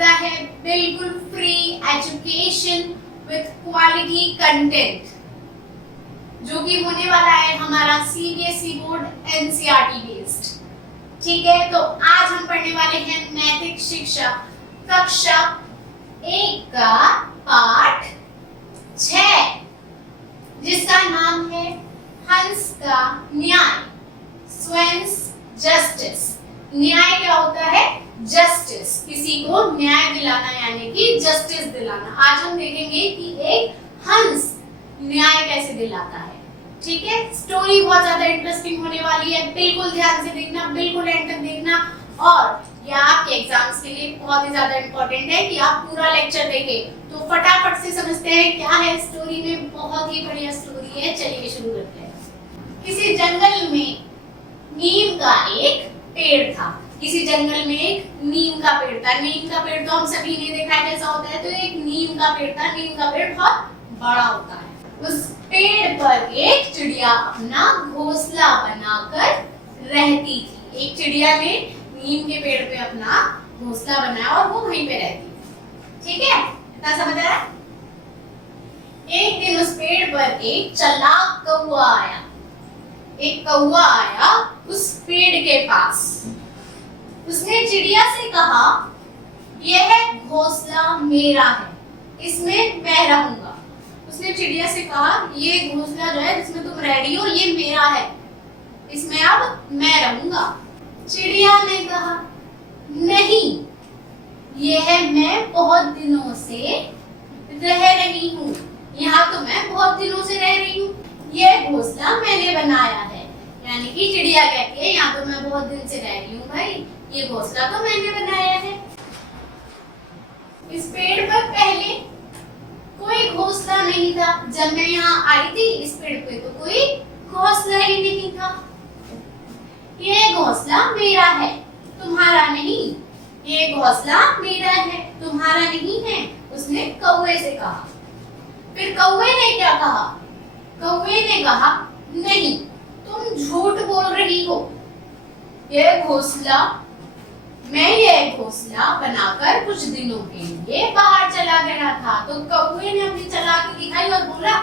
स्पर्धा है बिल्कुल free education with quality content, जो कि होने वाला है हमारा सीबीएसई बोर्ड एनसीईआरटी बेस्ड। ठीक है, तो आज हम पढ़ने वाले हैं नैतिक शिक्षा कक्षा 1 का पाठ 6, जिसका नाम है हंस का न्याय, स्वेंस जस्टिस। न्याय क्या होता है? जस्टिस, किसी को न्याय दिलाना यानी कि जस्टिस दिलाना। आज हम देखेंगे कि एक हंस न्याय कैसे दिलाता है। ठीक है, स्टोरी बहुत ज्यादा इंटरेस्टिंग होने वाली है, बिल्कुल ध्यान से देखना, बिल्कुल एंड तक देखना। और यह आपके एग्जाम्स के लिए बहुत ही ज्यादा इंपॉर्टेंट है कि आप पूरा लेक्चर देखें। तो फटाफट से समझते हैं क्या है स्टोरी में। बहुत ही बढ़िया स्टोरी है, चलिए शुरू करते हैं। किसी जंगल में नीम का एक पेड़ था। किसी जंगल में एक नीम का पेड़ था। नीम का पेड़ तो हम सभी ने देखा है कैसा होता है। तो एक नीम का पेड़ था। नीम का पेड़ बहुत बड़ा होता है। उस पेड़ पर एक चिड़िया अपना घोंसला बनाकर रहती थी। एक चिड़िया ने नीम के पेड़ पे अपना घोंसला बनाया और वो वहीं पे रहती थी। ठीक है, इतना समझ आ रहा है? एक दिन उस पेड़ पर एक चालाक कौवा आया। एक कौवा आया उस पेड़ के पास। उसने चिड़िया से कहा, यह घोंसला मेरा है, इसमें मैं रहूंगा। उसने चिड़िया से कहा, ये घोंसला जो है जिसमें तुम रह रही हो ये मेरा है, इसमें अब मैं रहूंगा। चिड़िया ने कहा, नहीं, यह मैं बहुत दिनों से रह रही हूँ, यहाँ तो मैं बहुत दिनों से रह रही हूँ, यह घोंसला मैंने बनाया है। यानी कि चिड़िया कहती है यहाँ तो मैं बहुत दिन से रह रही हूँ भाई, ये घोंसला तो मैंने बनाया है। इस पेड़ पर पहले कोई घोंसला नहीं था। जब मैं यहाँ आई थी इस पेड़ पे तो कोई घोंसला ही नहीं था। ये घोंसला मेरा है, तुम्हारा नहीं। ये घोंसला मेरा है, तुम्हारा नहीं है, उसने कौवे से कहा। फिर कौवे ने क्या कहा? कौवे ने कहा, नहीं, तुम झूठ बोल रही हो। यह घोंसला बनाकर कुछ दिनों के लिए बाहर चला गया था। तो कौवे ने अपनी चालाकी दिखाई और बोला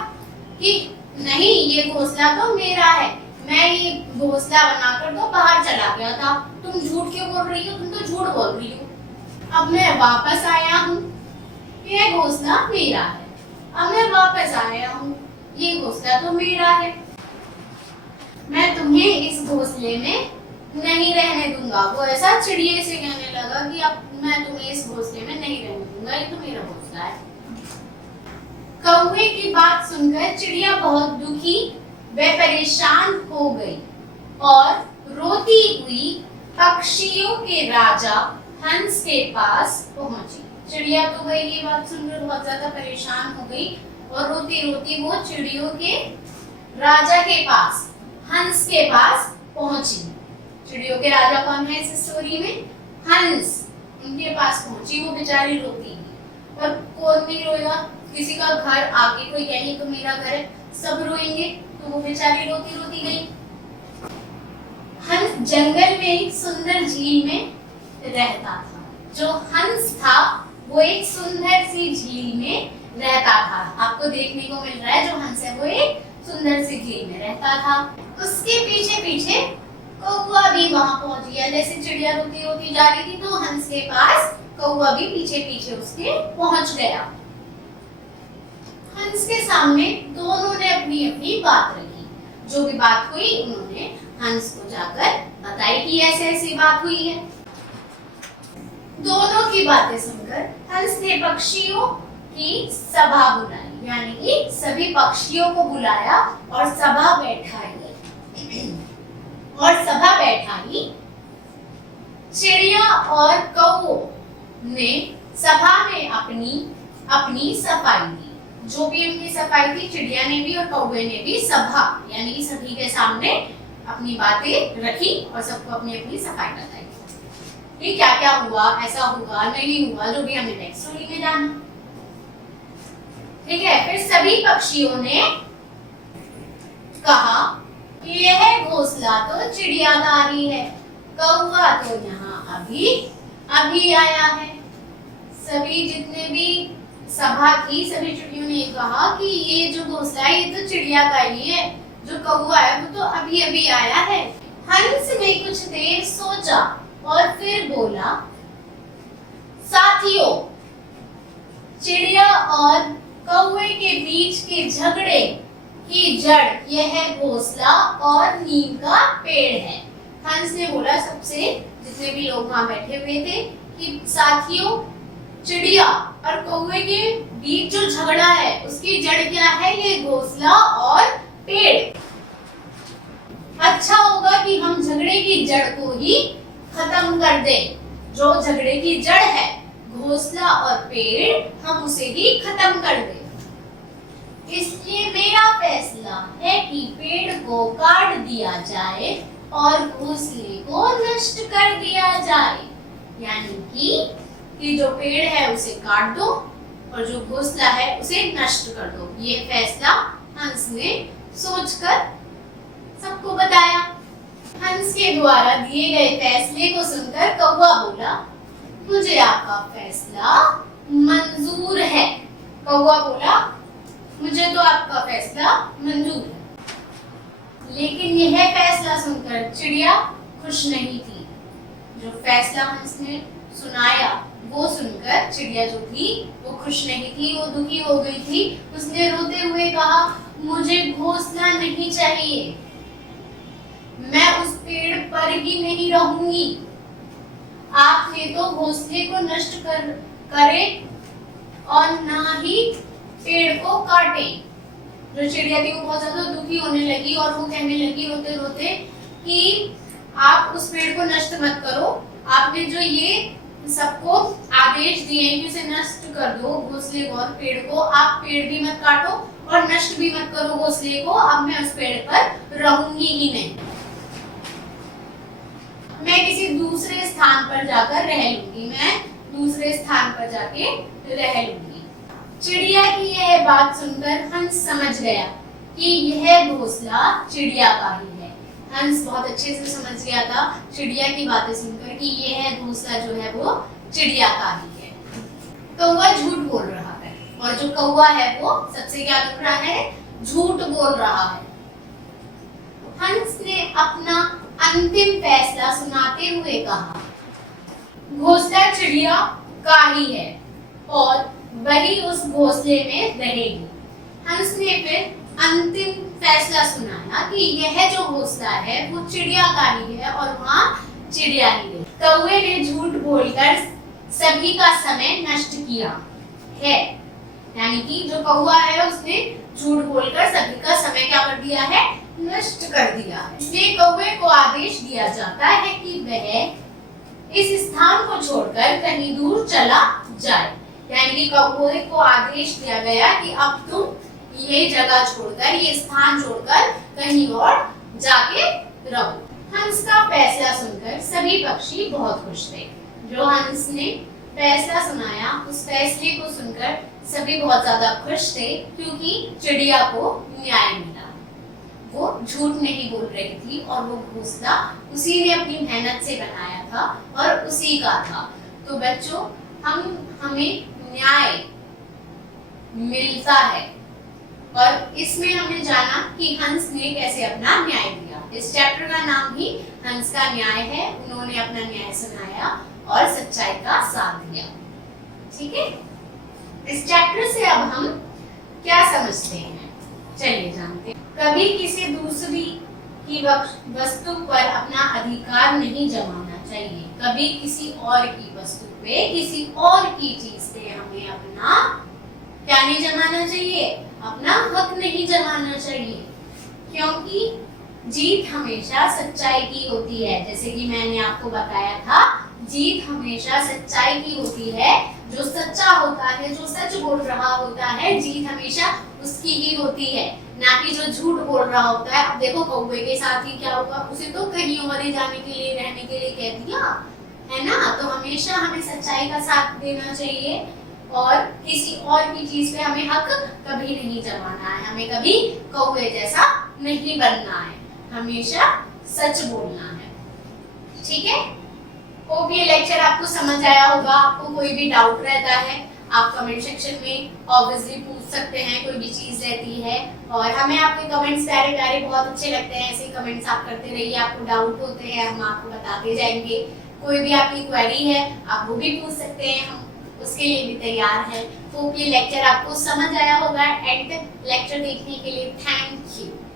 कि नहीं, ये घोंसला तो मेरा है, मैं ये घोंसला बनाकर तो बाहर चला गया था। तुम झूठ क्यों बोल रही हो? तुम तो झूठ बोल रही हो। अब मैं वापस आया हूँ, ये घोंसला मेरा है। अब मैं वापस आया हूँ, ये घोंसला तो मेरा है। मैं तुम्हें इस घोंसले में नहीं रहने दूंगा। वो ऐसा चिड़िया से कहने लगा कि अब मैं तुम्हें इस घोंसले में नहीं रहने दूंगा, ये तो मेरा घोंसला है। कौवे की बात सुनकर चिड़िया बहुत दुखी व परेशान हो गई और रोती हुई पक्षियों के राजा हंस के पास पहुंची। चिड़िया तो गई, ये बात सुनकर बहुत ज्यादा परेशान हो गई और रोती रोती वो चिड़ियों के राजा के पास, हंस के पास पहुंची। चिड़ियों के राजा कौन है इस स्टोरी में? हंस। उनके पास पहुंची, वो बेचारी रोती है। और कौन नहीं रोएगा? किसी का घर आके कोई कहे तो मेरा घर है, सब रोएंगे। तो वो बेचारी रोती रोती गई। हंस जंगल में एक सुंदर झील में रहता था। जो हंस था वो एक सुंदर सी झील में रहता था। आपको देखने को मिल रहा है जो हंस है वो एक सुंदर सी झील में रहता था। उसके पीछे पीछे कौवा भी वहां पहुंच गया। जैसे चिड़िया रोती रोती जा रही थी तो हंस के पास कौवा भी पीछे पीछे उसके पहुंच गया। हंस के सामने दोनों ने अपनी अपनी बात रखी। जो भी बात हुई उन्होंने हंस को जाकर बताई कि ऐसे ऐसी बात हुई है। दोनों की बातें सुनकर हंस ने पक्षियों की सभा बुलाई, यानी कि सभी पक्षियों को बुलाया और सभा बैठाई। चिड़िया और कौवों ने सभा में अपनी सफाई दी। जो भी उनकी सफाई थी, चिड़िया ने भी और कौवे ने भी सभा यानी कि सभी के सामने अपनी बातें रखी और सबको अपनी अपनी सफाई बताई कि क्या क्या हुआ, ऐसा हुआ नहीं हुआ, जो भी हमें नेक्स्ट स्टोरी में जाना। ठीक है, फिर सभी पक्षियों ने कहा कि यह घोंसला तो चिड़ियाघर ही है, कौवा तो यहाँ अभी अभी आया है। सभी जितने भी सभा थी सभी चिड़ियों ने कहा कि ये जो घोंसला है ये तो चिड़िया का ही है, जो कौवा है वो तो अभी अभी आया है। हंस ने कुछ देर सोचा और फिर बोला, साथियों, चिड़िया और कौवे के बीच के झगड़े की जड़ यह घोंसला और नीम का पेड़ है। हंस ने बोला सबसे, जितने भी लोग वहां बैठे हुए थे, कि साथियों, चिड़िया और कौवे के बीच जो झगड़ा है उसकी जड़ क्या है? ये घोंसला और पेड़। अच्छा होगा कि हम झगड़े की जड़ को ही खत्म कर दें। जो झगड़े की जड़ है घोंसला और पेड़, हम उसे ही खत्म कर दें। इसलिए मेरा फैसला है कि पेड़ को काट दिया जाए और घोंसले को नष्ट कर दिया जाए। यानी कि जो पेड़ है उसे काट दो और जो घोंसला है उसे नष्ट कर दो। ये फैसला हंस ने सोचकर सबको बताया। हंस के द्वारा दिए गए फैसले को सुनकर कौवा बोला, मुझे आपका फैसला मंजूर है। कौवा बोला, मुझे तो आपका फैसला मंजूर है। लेकिन यह फैसला सुनकर चिड़िया खुश नहीं थी। जो फैसला हंस ने सुनाया वो सुनकर चिड़िया जो थी वो खुश नहीं थी, वो दुखी हो गई थी। उसने रोते हुए कहा, मुझे घोंसला नहीं चाहिए, मैं उस पेड़ पर ही नहीं रहूंगी। आपने तो घोंसले को नष्ट करे और ना ही पेड़ को काटे। जो चिड़िया थी वो बहुत ज्यादा दुखी होने लगी और वो कहने लगी रोते रोते कि आप उस पेड़ को नष्ट मत करो। आपने जो ये सबको आदेश दिए कि उसे नष्ट कर दो, घोंसले को और पेड़ को, आप पेड़ भी मत काटो और नष्ट भी मत करो घोंसले को। अब मैं उस पेड़ पर रहूंगी ही नहीं, मैं किसी दूसरे स्थान पर जाकर रह लूंगी, मैं दूसरे स्थान पर जाके रह लूंगी। चिड़िया की यह बात सुनकर हंस समझ गया कि यह घोंसला चिड़िया का ही है। हंस बहुत अच्छे से समझ गया था चिड़िया की बातें सुनकर कि यह घोंसला जो है वो चिड़िया का ही है। कौवा झूठ बोल रहा है और जो कौवा है वो सबसे क्या कर रहा है? झूठ बोल रहा है। हंस ने अपना अंतिम फैसला सुनाते हुए कहा, घोंसला चिड़िया का ही है और वही उस घोंसले में रहेगी। हंस ने फिर अंतिम फैसला सुनाया कि यह जो घोंसला है वो चिड़िया का ही है और वहाँ चिड़िया ही है। कौवे ने झूठ बोलकर सभी का समय नष्ट किया है। यानी कि जो कौवा है उसने झूठ बोलकर सभी का समय क्या कर दिया है? नष्ट कर दिया है। इसलिए कौवे को आदेश दिया जाता है कि वह इस स्थान को छोड़कर कहीं दूर चला जाए। यानी कि कौवे को आदेश दिया गया कि अब तुम ये जगह छोड़कर, ये स्थान छोड़कर कहीं और जाके रहो। हंस का फैसला सुनकर सभी पक्षी बहुत खुश थे। जो हंस ने फैसला सुनाया उस फैसले को सुनकर सभी बहुत ज्यादा खुश थे, क्योंकि चिड़िया को न्याय मिला। वो झूठ नहीं बोल रही थी और वो घोंसला उसी ने अपनी मेहनत से बनाया था और उसी का था। तो बच्चों, हमें न्याय मिलता है और इसमें हमने जाना कि हंस ने कैसे अपना न्याय दिया। इस चैप्टर का नाम ही हंस का न्याय है। उन्होंने अपना न्याय सुनाया और सच्चाई का साथ दिया। ठीक है, इस चैप्टर से अब हम क्या समझते हैं, चलिए जानते हैं। कभी किसी दूसरी की वस्तु पर अपना अधिकार नहीं जमाना चाहिए। कभी किसी और की वस्तु पे, किसी और की चीज पे हमें अपना क्या नहीं जमाना चाहिए? अपना हक नहीं जमाना चाहिए, क्योंकि जीत हमेशा सच्चाई की होती है। जैसे कि मैंने आपको बताया था, जीत हमेशा सच्चाई की होती है। जो सच्चा होता है, जो सच बोल रहा होता है, जीत हमेशा उसकी ही होती है, ना कि जो झूठ बोल रहा होता है। अब देखो कौवे के साथ ही क्या होगा, उसे तो कहीं और ही जाने के लिए, रहने के लिए कह दिया है ना। तो हमेशा हमें सच्चाई का साथ देना चाहिए और किसी और की चीज पे हमें हक कभी नहीं जमाना है। हमें कभी कौवे जैसा नहीं बनना है, हमेशा सच बोलना है। ठीक है, होप ये लेक्चर आपको आपको समझ आया होगा। आपको कोई भी डाउट रहता है आप कमेंट सेक्शन में ऑब्वियसली पूछ सकते हैं, कोई भी चीज़ रहती है। और हमें आपके कमेंट्स प्यारे प्यारे बहुत अच्छे लगते हैं, ऐसे कमेंट्स आप करते रहिए। आपको डाउट होते हैं हम आपको बताते जाएंगे। कोई भी आपकी क्वेरी है आप वो भी पूछ सकते हैं, हम उसके लिए भी तैयार हैं। तो ये लेक्चर आपको समझ आया होगा। एंड लेक्चर देखने के लिए थैंक यू।